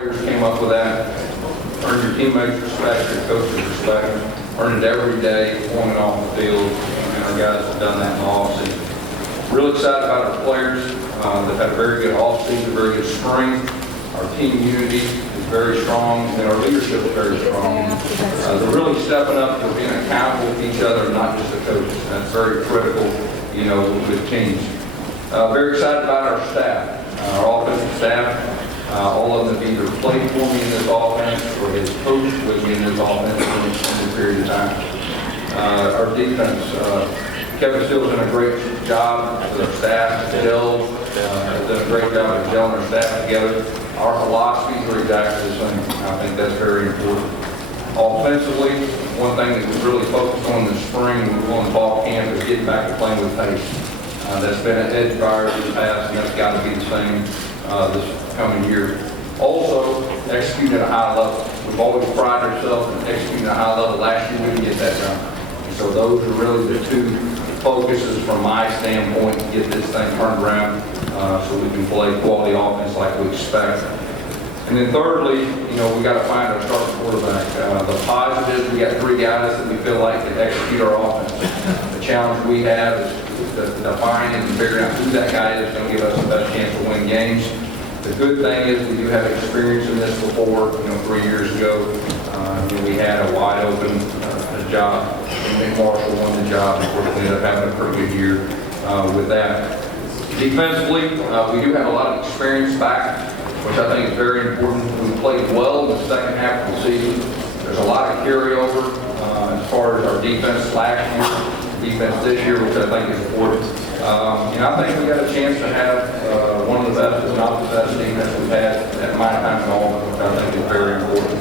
Players came up with that. Earn your teammates' respect, your coaches' respect. Earn it every day, on and off the field. And our guys have done that in the offseason. Really excited about our players. They've had a very good offseason, very good spring. Our team unity is very strong, and our leadership is very strong. They're really stepping up for being accountable to each other, not just the coaches. And that's very critical, with teams. Very excited about our staff, our offensive staff. All of them have either played for me in this offense or has coached with me in this offense for an extended period of time. Our defense, Kevin Steele's done a great job with our staff. Jill has done a great job of gelling our staff together. Our philosophies are exactly the same. I think that's very important. Offensively, one thing that we really focused on this spring when we were on fall camp is getting back to playing with pace. That's been an edge fire in the past, and that's got to be the same this coming year. Also, executing at a high level. We've always prided ourselves in executing at a high level. Last year we didn't get that done. And so those are really the two focuses from my standpoint to get this thing turned around so we can play quality offense like we expect. And then thirdly, we got to find our starting quarterback. The positives, we got 3 guys that we feel like can execute our offense. The challenge we have is defining and figuring out who that guy is going to give us the best chance to win games. The good thing is we do have experience in this before. 3 years ago, we had a wide open job. And Marshall won the job. Unfortunately, ended up having a pretty good year with that. Defensively, we do have a lot of experience back, which I think is very important. We played well in the second half of the season. There's a lot of carryover as far as our defense last year, defense this year, which I think is important. I think we got a chance to have one of the best, if not the best defense we've had at my time in Auburn, which I think is very important.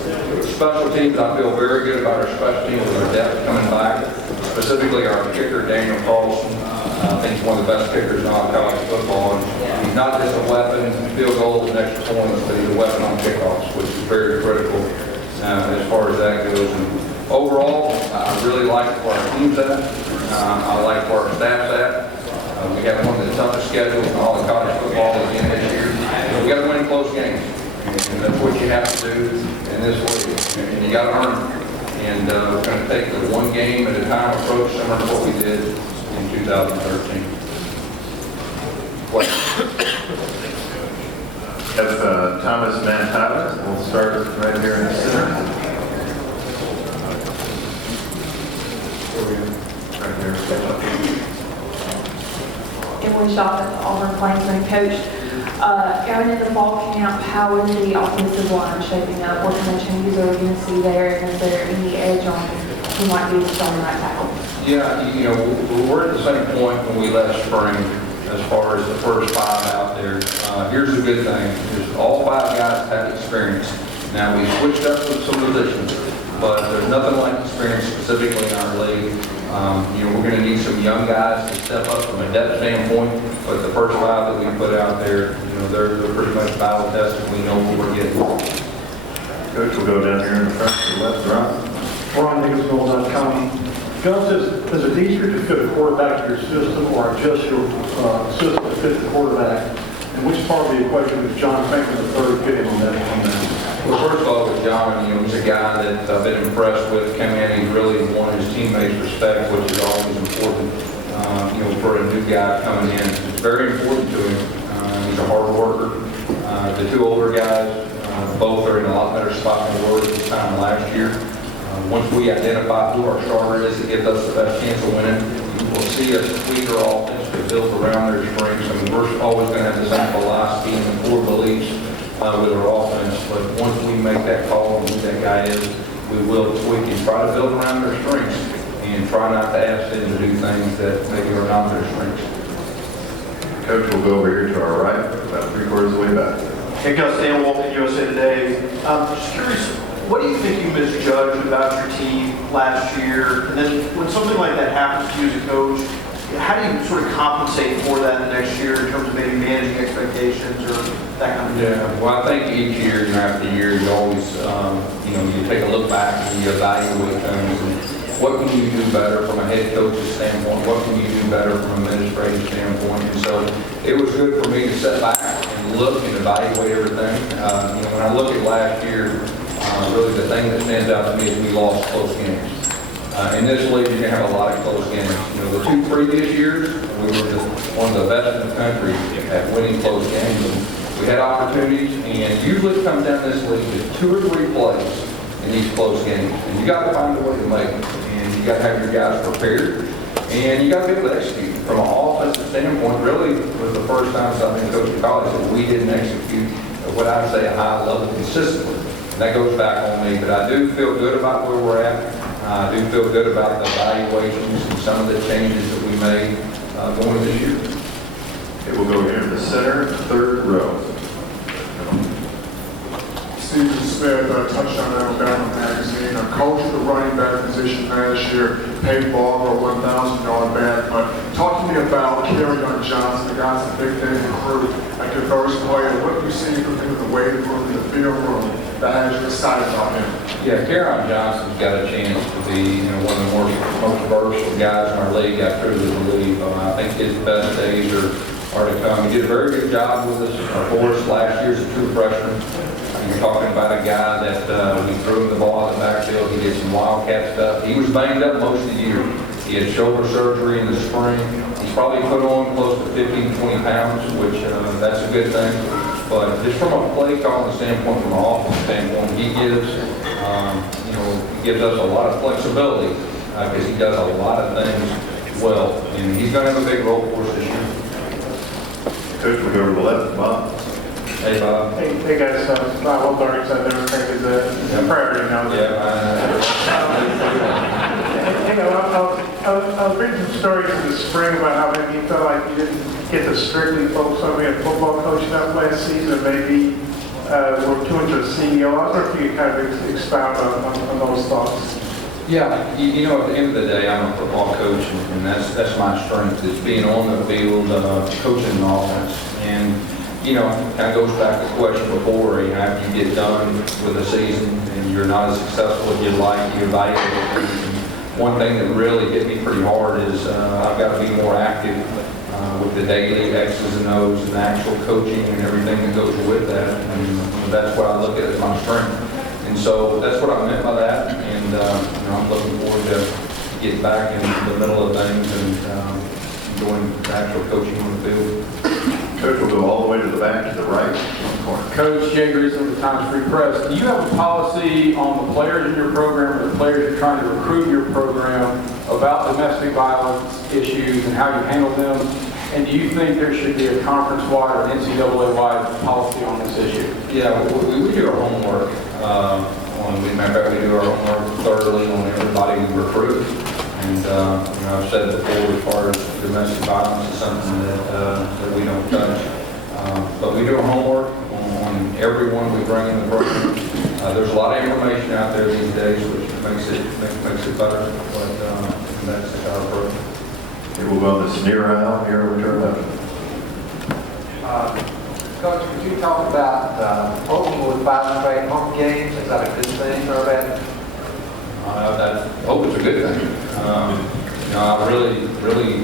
Special teams, I feel very good about our special teams with our depth coming back, specifically our kicker, Daniel Carlson. I think he's one of the best kickers in all college football. And he's not just a weapon, field goals and extra points, but he's a weapon on kickoffs, which is very critical as far as that goes. And overall, I really like where our team's at. I like where our staff's at. We have one of the toughest schedules in all of college football again this year. We got to win close games, and that's what you have to do in this league. And you got to earn it. And we're going to take the one game at a time approach, similar to what we did in 2013. Have Thomas Van Tyler. We'll start right here in the center. Right here. Emily Shaw at the Auburn Plainsman. Coach, going into fall camp, how is the offensive line shaping up? What kind of changes are we going to see there? And is there any edge on who might be starting right tackle? Yeah, we're at the same point when we left spring as far as the first 5 out there. Here's the good thing, is all 5 guys have experience. Now we switched up with some positions, but there's nothing like experience specifically in our league. We're going to need some young guys to step up from a depth standpoint, but the first 5 that we put out there, they're pretty much battle tested. We know what we're getting. Coach, we'll go down here in the front to the left, Ron. Gus Malzahn. Gus, is it easier to fit a quarterback to your system or adjust your system to fit the quarterback? And which part of the equation is John Franklin III fit in on that? Well, first of all, with John, he's a guy that I've been impressed with. Come in, he's really won his teammates' respect, which is always important, for a new guy coming in. It's very important to him. He's a hard worker. The 2 older guys, both are in a lot better spot than they were this time last year. Once we identify who our starter is, it gives us the best chance of winning. We'll see us tweak our offense to build around their strengths. We're always going to have the same philosophy and the core beliefs with our offense. But once we make that call on who that guy is, we will tweak and try to build around their strengths and try not to ask them to do things that maybe are not their strengths. Coach, we'll go over here to our right, about 3/4 of the way back. Hey, Gus, Dan Walton, USA Today. Just curious, what do you think you misjudged about your team last year? And then when something like that happens to you as a coach, how do you sort of compensate for that in the next year in terms of maybe managing expectations or that kind of thing? Yeah, well, I think each year, after year, you always, you take a look back and you evaluate things. And what can you do better from a head coach's standpoint? What can you do better from an administrative standpoint? And so it was good for me to sit back and look and evaluate everything. When I look at last year, really the thing that stands out to me is we lost close games. In this league, you're going to have a lot of close games. The 2 previous years, we were one of the best in the country at winning close games. And we had opportunities, and usually it comes down this league to 2 or 3 plays in these close games. And you got to find a way to make them. And you got to have your guys prepared. And you got to be able to execute. From an offensive standpoint, really was the first time since I've been coaching college that we didn't execute at what I would say a high level consistently. And that goes back on me. But I do feel good about where we're at. I do feel good about the evaluations and some of the changes that we made going this year. Okay, we'll go here to the center, 3rd row. Stephen Smith, Touchdown Alabama magazine. I coached the running back position last year, paid Barber a 1,000-yard back. But talk to me about Kerryon Johnson, the guy's a big name recruit, a diverse player. What do you see from him in the weight room, in the film room, that has you excited about him? Yeah, Kerryon Johnson's got a chance to be one of the most versatile guys in our league. I truly believe. I think his best days are to come. He did a very good job with us for us last year as a true freshman. You're talking about a guy that we threw him the ball in the backfield. He did some wildcat stuff. He was banged up most of the year. He had shoulder surgery in the spring. He's probably put on close to 15, 20 pounds, which that's a good thing. But just from a play calling standpoint, from an offense standpoint, he gives us a lot of flexibility because he does a lot of things well. And he's going to have a big role for us this year. Coach, we'll go to the left, Bob. Hey, Bob. Hey guys, Bob Wilberg, so I never think is a priority now. I was reading some stories in the spring about how maybe you felt like you didn't get to strictly focus on being a football coach that last season, maybe were too into a CEO. I wonder if you could kind of expound on those thoughts. Yeah, at the end of the day, I'm a football coach, and that's my strength, is being on the field, coaching an offense. And kind of goes back to the question before, after you get done with the season and you're not as successful as you'd like, you evaluate it. One thing that really hit me pretty hard is I've got to be more active with the daily X's and O's and the actual coaching and everything that goes with that. And that's what I look at as my strength. And so that's what I meant by that. And I'm looking forward to getting back in the middle of things and doing the actual coaching on the field. Coach, we'll go all the way to the back, to the right corner. Coach Jay Grissom with the Times Free Press. Do you have a policy on the players in your program or the players you're trying to recruit in your program about domestic violence issues and how you handle them? And do you think there should be a conference-wide or NCAA-wide policy on this issue? Yeah, we do our homework. Matter of fact, we do our homework thoroughly on everybody we recruit. And I've said before, as far as domestic violence is something that we don't touch. But we do our homework on everyone we bring in the program. There's a lot of information out there these days, which makes it better. But that's our approach. Okay, we'll go on this near aisle here over to our left. Coach, could you talk about Auburn with 5 straight home games? Is that a good thing or a bad thing? I hope it's a good thing. I'm really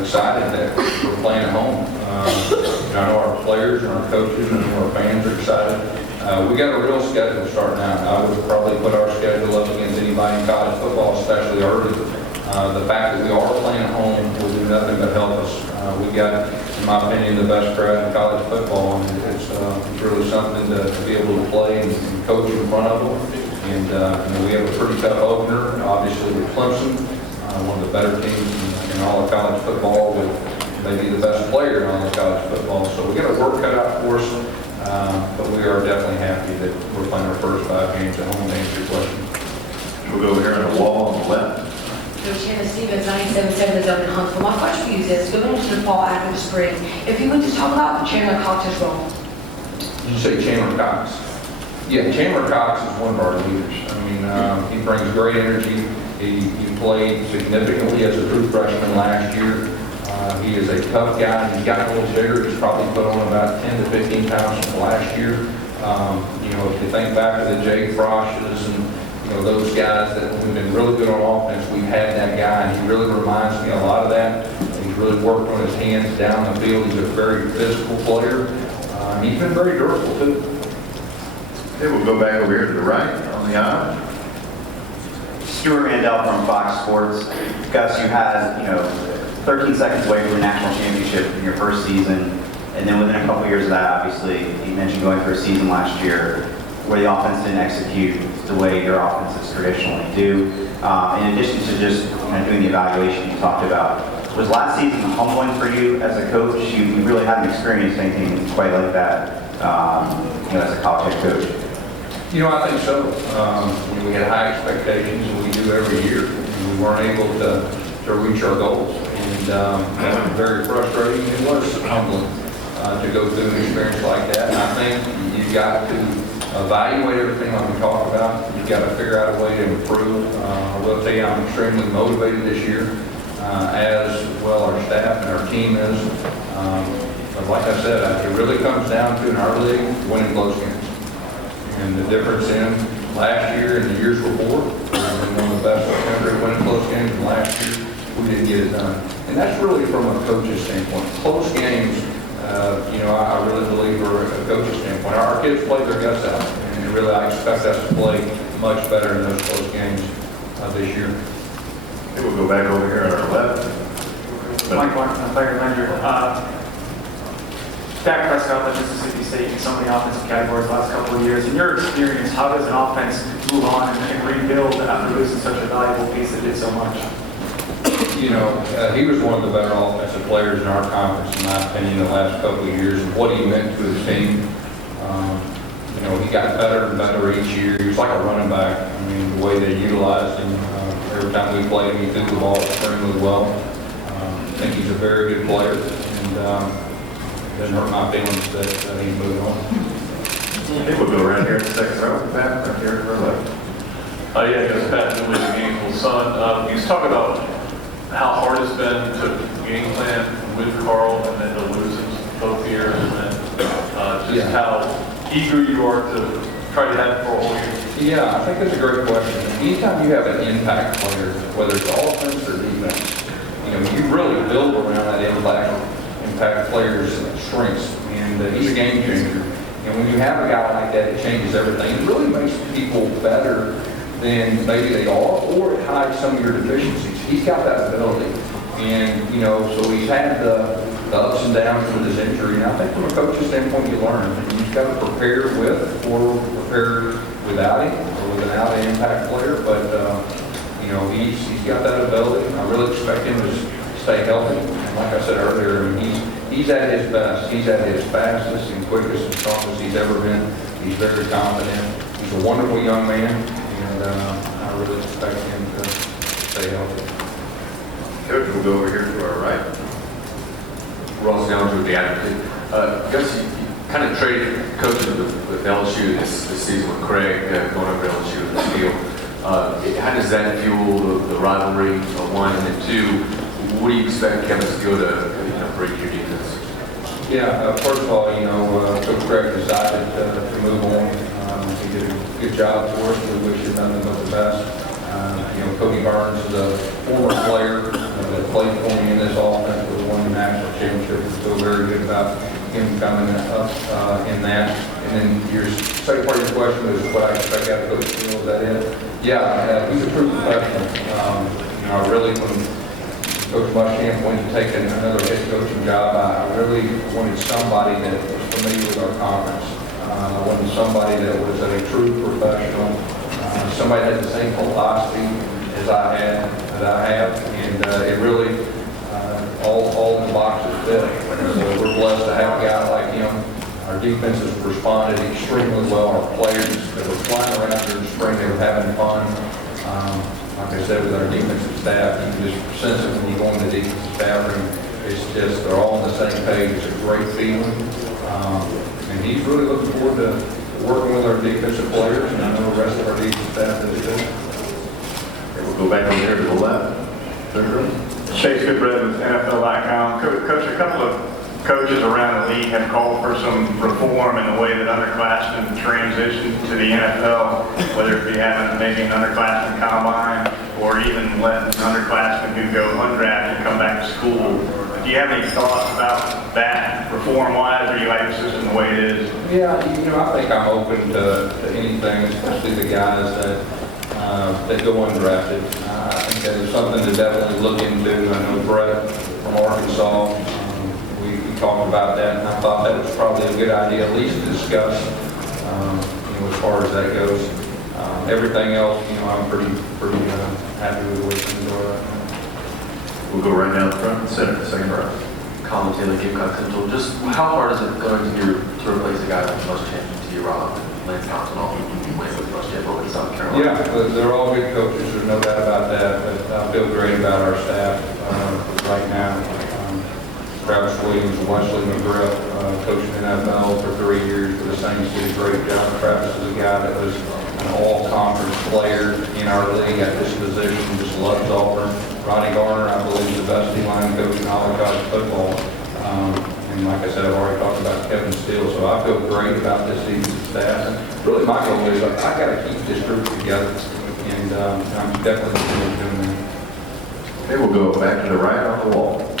excited that we're playing at home. I know our players and our coaches and our fans are excited. We got a real schedule starting out. I would probably put our schedule up against anybody in college football, especially early. The fact that we are playing at home will do nothing but help us. We got, in my opinion, the best crowd in college football, and it's really something to be able to play and coach in front of them. And we have a pretty tough opener, obviously with Clemson, one of the better teams in all of college football, with maybe the best player in all of college football. So we got a work cut out for us, but we are definitely happy that we're playing our first 5 games at home, to answer your question. We'll go over here on the wall on the left. Coach Hannah Stevens, 97.7 is up in Huntsville. My question for you is this: going into the fall after the spring, if you would just talk about Chandler Cox's role. Did you say Chandler Cox? Yeah, Chandler Cox is one of our leaders. He brings great energy. He played significantly as a true freshman last year. He is a tough guy. He's gotten a little bigger. He's probably put on about 10 to 15 pounds from last year. If you think back to the Jay Froshes and those guys that have been really good on offense, we've had that guy, and he really reminds me a lot of that. He's really worked on his hands down the field. He's a very physical player. He's been very durable too. Okay, we'll go back over here to the right on the aisle. Stuart Mandel from Fox Sports. Gus, you had, 13 seconds away from a national championship in your first season, and then within a couple years of that, obviously, you mentioned going through a season last year where the offense didn't execute the way your offenses traditionally do. In addition to just doing the evaluation you talked about, was last season humbling for you as a coach? You really hadn't experienced anything quite like that, as a college head coach. I think so. We had high expectations, and we do every year. And we weren't able to reach our goals. And that was very frustrating. It was humbling to go through an experience like that. And I think you've got to evaluate everything like we talked about. You've got to figure out a way to improve. I will tell you, I'm extremely motivated this year, as well our staff and our team is. But like I said, it really comes down to, in our league, winning close games. And the difference in last year and the years before, we've been one of the best in the country winning close games, and last year we didn't get it done. And that's really from a coach's standpoint. Close games, I really believe from a coach's standpoint. Our kids play their guts out, and really I expect us to play much better in those close games this year. Okay, we'll go back over here on our left. Mike Martin, player manager. Dak Prescott led Mississippi State in so many offensive categories the last couple of years. In your experience, how does an offense move on and rebuild after losing such a valuable piece that did so much? He was one of the better offensive players in our conference, in my opinion, the last couple of years, and what he meant to his team. He got better and better each year. He was like a running back. The way they utilized him, every time we played him, he threw the ball extremely well. I think he's a very good player, and it doesn't hurt my feelings that he's moving on. I think we'll go around here in the second row. Pat, right here to our left. Yeah, because Pat Newman, the Gainesville Sun. Can you just talk about how hard it's been to game plan with Carl and then to lose him both years, and then just how eager you are to try to have it for a whole year? Yeah, I think that's a great question. Anytime you have an impact player, whether it's offense or defense, you really build around that impact player's strengths, and he's a game changer. And when you have a guy like that, it changes everything. It really makes people better than maybe they are, or it hides some of your deficiencies. He's got that ability, and so he's had the ups and downs with his injury. And I think from a coach's standpoint, you learn. You've got to prepare with or prepare without him, or without an impact player. But he's got that ability. I really expect him to stay healthy. And like I said earlier, he's at his best. He's at his fastest and quickest and strongest he's ever been. He's very confident. He's a wonderful young man, and I really expect him to stay healthy. Coach, we'll go over here to our right. Ross Jones with the Advocate. Gus, you kind of traded coaching with LSU this season with Craig going over to LSU in the field. How does that fuel the rivalry, one, and then two? What do you expect Kevin Steele to bring to your defense? Yeah, first of all, Coach Craig decided to move on. He did a good job for us. We wish him nothing but the best. Cody Burns is a former player that played for me in this offense, but won the national championship. We feel very good about him coming up in that. And then your second part of your question was what I expect out of Coach Steele. Is that it? Yeah, he's a true professional. I really, when Coach Malzahn went to take another head coaching job, I really wanted somebody that was familiar with our conference. I wanted somebody that was a true professional, somebody that had the same philosophy as I have, and it really, all the boxes fit. So we're blessed to have a guy like him. Our defense has responded extremely well. Our players that were flying around during the spring, they were having fun. Like I said, with our defensive staff, you can just sense it when you go in the defensive staff room. It's just, they're all on the same page. It's a great feeling. And he's really looking forward to working with our defensive players, and I know the rest of our defensive staff is too. Okay, we'll go back over here to the left. Third row. Chase Goodbread with NFL.com. Coach, a couple of coaches around the league have called for some reform in the way that underclassmen transition to the NFL, whether it be having maybe an underclassmen combine or even letting underclassmen who go undrafted come back to school Do you have any thoughts about that reform-wise, or do you like the system the way it is? Yeah, I think I'm open to anything, especially the guys that go undrafted. I think that is something to definitely look into. I know Brett from Arkansas, we talked about that, and I thought that was probably a good idea, at least to discuss, as far as that goes. Everything else, I'm pretty happy with the way things are right now. We'll go right down the front and center, second row. Colin Taylor, Gamecock Central. Just how hard is it going to replace a guy with the most championships? Rob, Lance Thompson, all went with the most championships in South Carolina. Yeah, they're all good coaches. There's no doubt about that. But I feel great about our staff right now. Travis Williams, Wesley McGriff, coaching NFL for 3 years for the Saints, did a great job. Travis is a guy that was an all-conference player in our league at this position, just loves Auburn. Ronnie Garner, I believe, is the best D-line coach in all of college football. And like I said, I've already talked about Kevin Steele, so I feel great about this season's staff. And really, my goal is I got to keep this group together, and I'm definitely doing that. Okay, we'll go back to the right on the wall.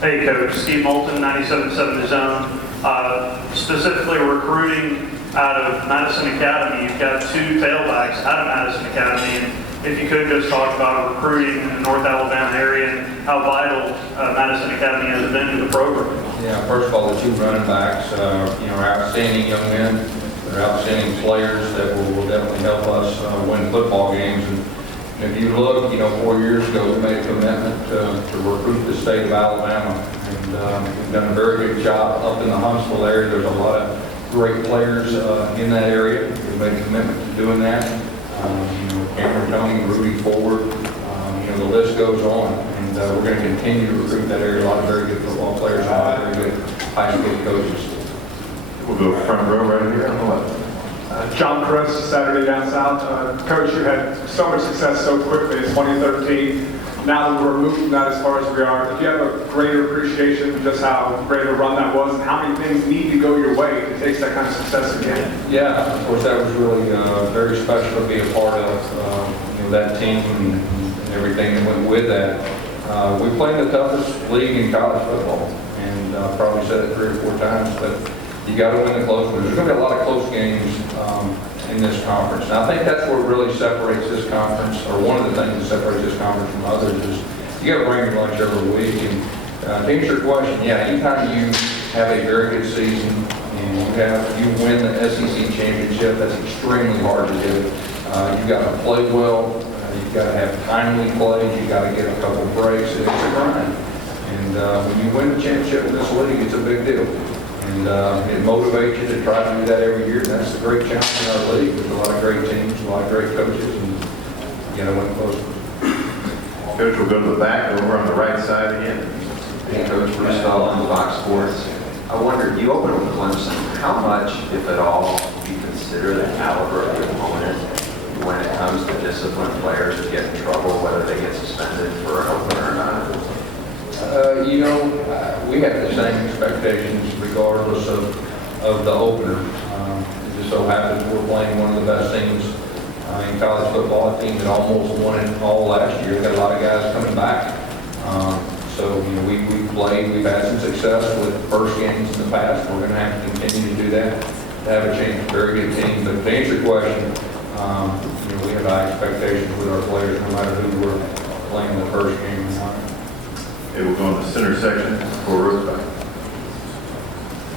Hey, Coach. Steve Moulton, 97.7 The Zone. Specifically recruiting out of Madison Academy. You've got 2 tailbacks out of Madison Academy. And if you could just talk about recruiting in the North Alabama area and how vital Madison Academy has been to the program. Yeah, first of all, the 2 running backs, are outstanding young men. They're outstanding players that will definitely help us win football games. And if you look, 4 years ago, we made a commitment to recruit the state of Alabama. And we've done a very good job up in the Huntsville area. There's a lot of great players in that area. We made a commitment to doing that. Cameron Tony, Rudy Ford, the list goes on. And we're going to continue to recruit that area. A lot of very good football players, a lot of very good high school coaches. We'll go front row right here on the left. John Chris, Saturday Down South. Coach, you had so much success so quickly in 2013. Now that we're moved from that as far as we are, did you have a greater appreciation for just how great a run that was and how many things need to go your way to take that kind of success again? Yeah, of course, that was really very special to be a part of that team and everything that went with that. We played the toughest league in college football, and I probably said it 3 or 4 times, but you got to win the close ones. There's going to be a lot of close games in this conference. And I think that's what really separates this conference, or one of the things that separates this conference from others is you got to bring your lunch every week. And to answer your question, yeah, anytime you have a very good season and you win the SEC championship, that's extremely hard to do. You've got to play well. You've got to have timely plays. You've got to get a couple breaks. And it's a grind. And when you win the championship in this league, it's a big deal. And it motivates you to try to do that every year. And that's the great challenge in our league. There's a lot of great teams, a lot of great coaches, and you got to win close ones. Coach, we'll go to the back, over on the right side again. Hey, Coach Bruce Fell, Fox Sports. I wondered, you opened with Clemson. How much, if at all, do you consider the caliber of the opponent when it comes to disciplined players who get in trouble, whether they get suspended for an opener or not? We have the same expectations regardless of the opener. It just so happens we're playing one of the best teams in college football, a team that almost won it all last year. We've got a lot of guys coming back. We've played, we've had some success with first games in the past. We're going to have to continue to do that to have a chance. Very good team. But to answer your question, we have high expectations with our players no matter who we're playing the first game or not. Okay, we'll go in the center section for Roosevelt.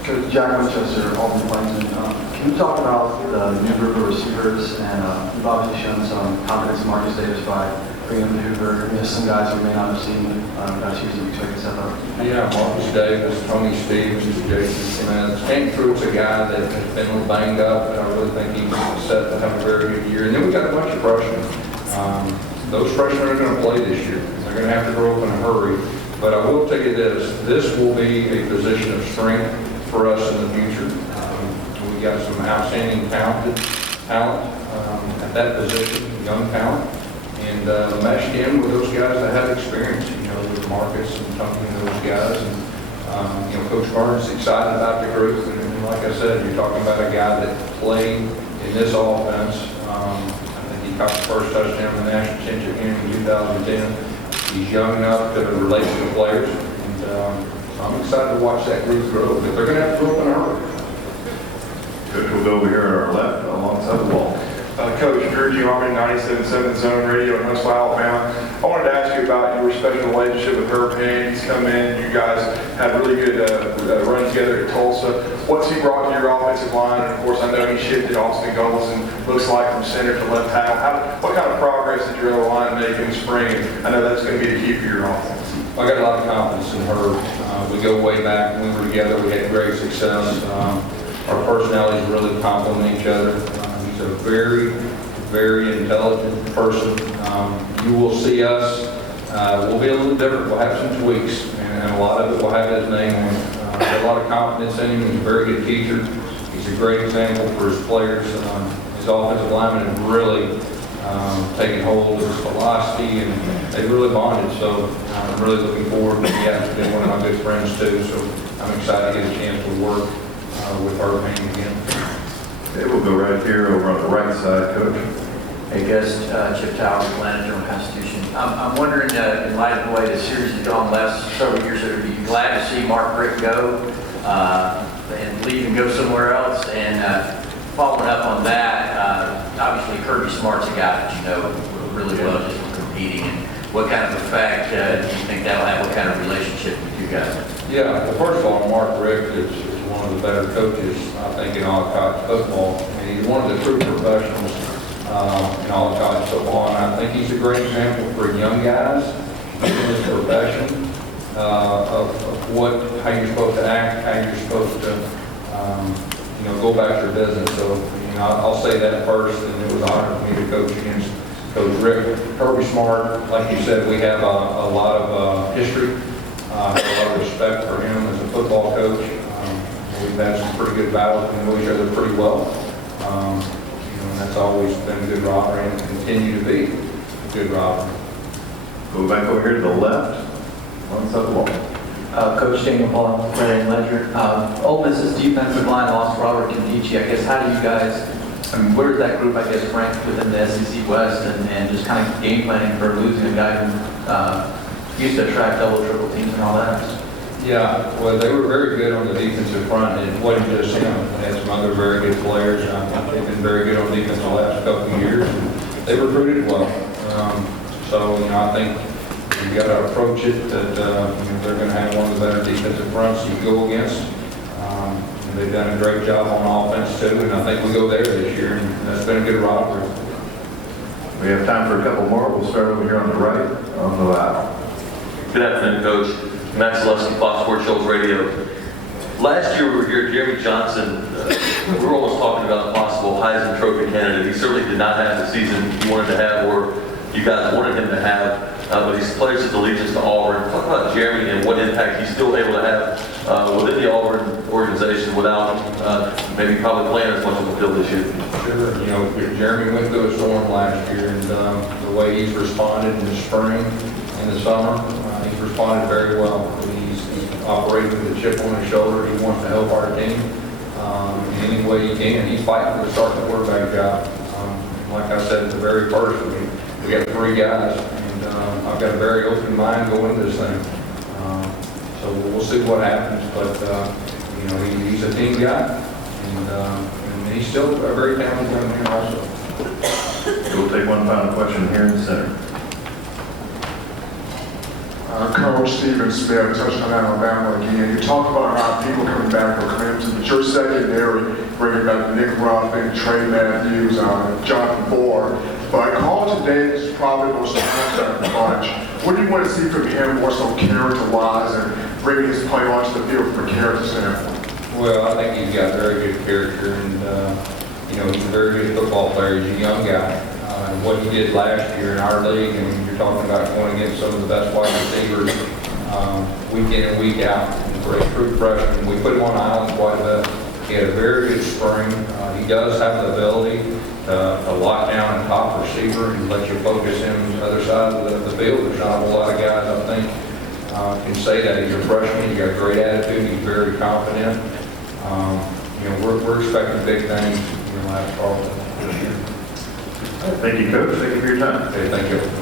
Coach Jack Winchester, Auburn Plainsman. Can you talk about the new group of receivers? And you've obviously shown some confidence in Marcus Davis by bringing him to Hoover. There's some guys who may not have seen guys usually expect to step up. Yeah, Marcus Davis, Tony Stevens, Jason Smith. Stanton Pruitt's a guy that has been a little banged up, but I really think he's set to have a very good year. And then we got a bunch of freshmen. Those freshmen are going to play this year. They're going to have to grow up in a hurry. But I will tell you this will be a position of strength for us in the future. We got some outstanding talent at that position, young talent, and meshed in with those guys that have experience, with Marcus and Tony and those guys. And, Coach Barnes is excited about the group. And like I said, you're talking about a guy that played in this offense. I think he caught the first touchdown in the national championship game in 2010. He's young enough to relate to the players, and So I'm excited to watch that group grow, but they're going to have to grow up in a hurry. Coach will go over here at our left alongside the wall. Coach, Drew G. Harmon, 97.7 Zone Radio in Huntsville, Alabama. I wanted to ask you about your special relationship with Herb Hand. He's come in, you guys had really good run together at Tulsa. What's he brought to your offensive line? And of course, I know he shifted Austin Golson, looks like from center to left tackle. What kind of progress did your other line make in the spring? And I know that's going to be the key for your offense. I got a lot of confidence in Herb. We go way back when we were together. We had great success. Our personalities really complement each other. He's a very, very intelligent person. You will see us. We'll be a little different. We'll have some tweaks, and a lot of it will have his name on it. I have a lot of confidence in him. He's a very good teacher. He's a great example for his players. His offensive linemen have really taken hold of his philosophy, and they really bonded. So I'm really looking forward. He has been one of my good friends too. So I'm excited to get a chance to work with Herb Hand again. Okay, we'll go right here over on the right side, Coach. Hey, Gus, Chip Towers, Atlanta Journal-Constitution. I'm wondering, in light of the way the series has gone the last several years, are you glad to see Mark Brick go and leave and go somewhere else? And following up on that, obviously Kirby Smart's a guy that you know really well just from competing. And what kind of effect do you think that'll have? What kind of relationship with you guys? Yeah, well, first of all, Mark Rick is one of the better coaches, I think, in all of college football. And he's one of the true professionals in all of college football. And I think he's a great example for young guys in this profession of how you're supposed to act, how you're supposed to, go about your business. So, I'll say that first, and it was an honor for me to coach against Coach Rick. Kirby Smart, like you said, we have a lot of history. I have a lot of respect for him as a football coach. We've had some pretty good battles. We know each other pretty well. And that's always been a good rivalry and continue to be a good rivalry. Go back over here to the left, one side of the wall. Coach Daniel Paul, Clarion Ledger. Ole Miss's defensive line lost Robert Kimdichie. I guess, how do you guys, where does that group, I guess, rank within the SEC West and just kind of game planning for losing a guy who used to attract double, triple teams and all that? Yeah, well, they were very good on the defensive front, and it wasn't just him. They had some other very good players. They've been very good on defense the last couple of years. They recruited well. I think you got to approach it that they're going to have one of the better defensive fronts you can go against. They've done a great job on offense too, and I think we go there this year, and that's been a good rivalry. We have time for a couple more. We'll start over here on the right, on the left. Good afternoon, Coach. Max Lusky, Fox Sports Shoals Radio. Last year we were here, Jeremy Johnson, we were almost talking about a possible Heisman Trophy candidate. He certainly did not have the season he wanted to have, or you guys wanted him to have, but he's pledged his allegiance to Auburn. Talk about Jeremy and what impact he's still able to have within the Auburn organization without maybe probably playing as much on the field this year. Sure. Jeremy went through a storm last year, and the way he's responded in the spring and the summer, he's responded very well. He's operating with a chip on his shoulder. He wants to help our team in any way he can. He's fighting for the starting quarterback job. Like I said at the very first, we got 3 guys, and I've got a very open mind going into this thing. So we'll see what happens, but he's a team guy, and he's still a very talented young man also. We'll take one final question here in the center. Coach Stephen Smith, touching on Alabama again. You talked about how people coming back for Clemson, but your secondary, bringing back Nick Ruffin, Trey Matthews, Jonathan Ford. But Carlton Davis is probably the most important bunch. What do you want to see from him more so character-wise and bringing his play onto the field from a character standpoint? Well, I think he's got very good character, and he's a very good football player. He's a young guy. What he did last year in our league, and you're talking about going against some of the best wide receivers week in and week out. For a true freshman, we put him on the island quite a bit. He had a very good spring. He does have the ability to lock down a top receiver and let you focus him on the other side of the field. There's not a whole lot of guys, I think, can say that. He's a freshman. He's got a great attitude. He's very confident. We're expecting big things out of Carlton this year. Thank you, Coach. Thank you for your time. Okay, thank you.